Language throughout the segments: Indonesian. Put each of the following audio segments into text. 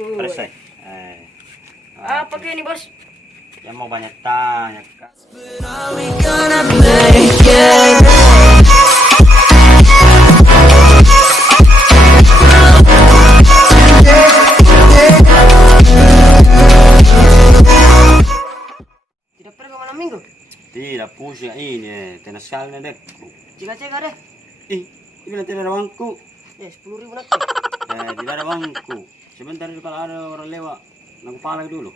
Selesai. Apa kayak ini, Bos? Yang mau banyak tanya, Kak. Tidak pergi malam minggu. Tidak pusing ini, tenas sekali dek. Cek deh. Ih, ini bilang tidak ada bangku. 10.000 nak. Tidak ada bangku. Sebentar itu kalau ada orang lewat, nak kepala dulu.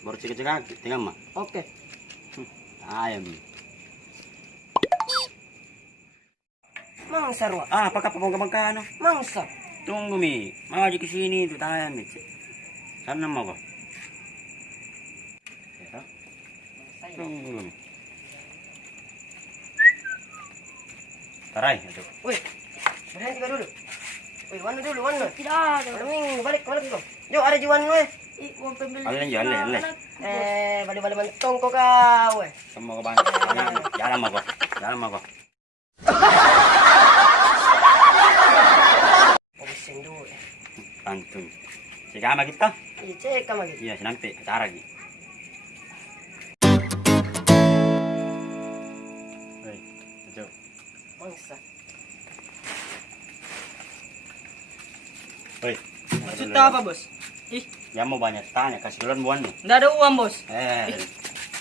Baru cek kaki, tengah mah. Oke. Ayam. Mangsa ruang. Apakah pabongka-bongka ano? Mangsa. Tunggu mi, maju ke sini itu tanya mi. Sana mau kok. Tunggu mi. Tarai itu. Wih, berhenti kau dulu. Wih, Wanu. Tidak ada. Malam minggu balik kau. Yo, ada Jiwan lu. Uang pembeli. Allen. Balik mentong kau. Semua ke banyak. Jalan mau kok. Pusing dulu. Bantu. Cek sama kita? Iya, cek sama gitu. Iya, nanti acara lagi. Hei, itu. Mangsa. Hei, Maksudnya apa, Bos? yang mau banyak tanya, kasih keluar buan nih. Nggak ada uang, Bos.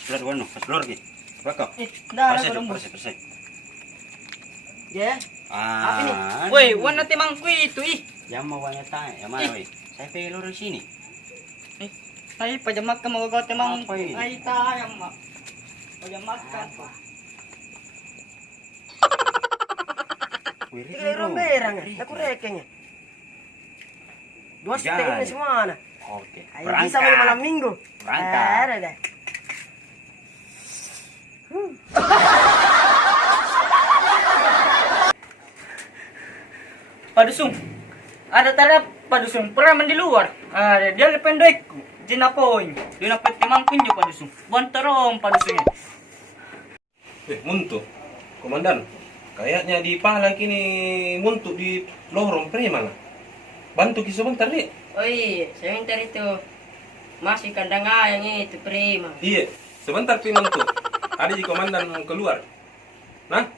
Keluar buan nih, kasih keluar lagi. Berapa? Nggak ada uang, Bos. Persen. Ya. Apa nih? Woi, uang nanti mangku itu, Yang mau banyak tanya, yang mana, weh? Saya pelur di sini. Ay, pajamak ka mga gote mang Apa ini? ay tayang mak. Pajamak ka. Wih, Tiga romberang. Aku rekengnya. 2 setengah ini semua. Oke. Ayo bisa malam minggu. Berangkat. Ada deh. Padusung. Ada tarap padusung peraman di luar. Dia pendek. Jinapoy. Dia dapat timangkin juga padusung. Bantarong padusungnya. Muntu, komandan. Kayaknya di pala kini muntu di lorong mana? Bantu kisah bentar nih. Oh iya, sebentar itu. Masih kandang ayam itu prima. Iya, sebentar pi muntu. Ada di komandan keluar. Nah,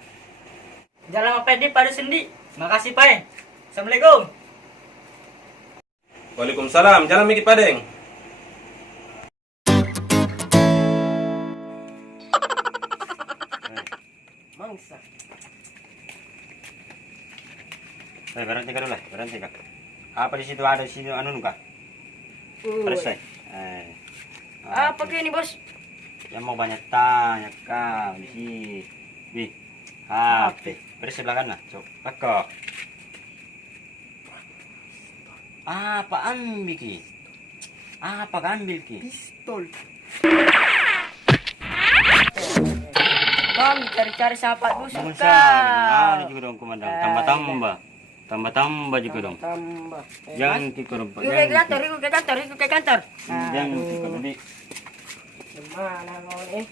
Jalan apa di padusung di. Makasih, Pak. Assalamualaikum. Waalaikumsalam. Jalan Miki Padeng. Mangsa. Berhenti kak dulu, berhenti kak. Apa di situ ada di situ anu kak? Selesai. Apa kayak ini, Bos? Yang mau banyak tanya kak di sini. Nih, HP. Beres sebelah kanan, coba kok. Apaan Biki? Apa kan ambil ki? Pistol. Bang, cari-cari sahabat busuk Ada kau. juga dong komandan. Tambah juga dong. Tambah. Jangan kikor. Ikut ke kantor. Jangan kikor di. Gimana kau nih?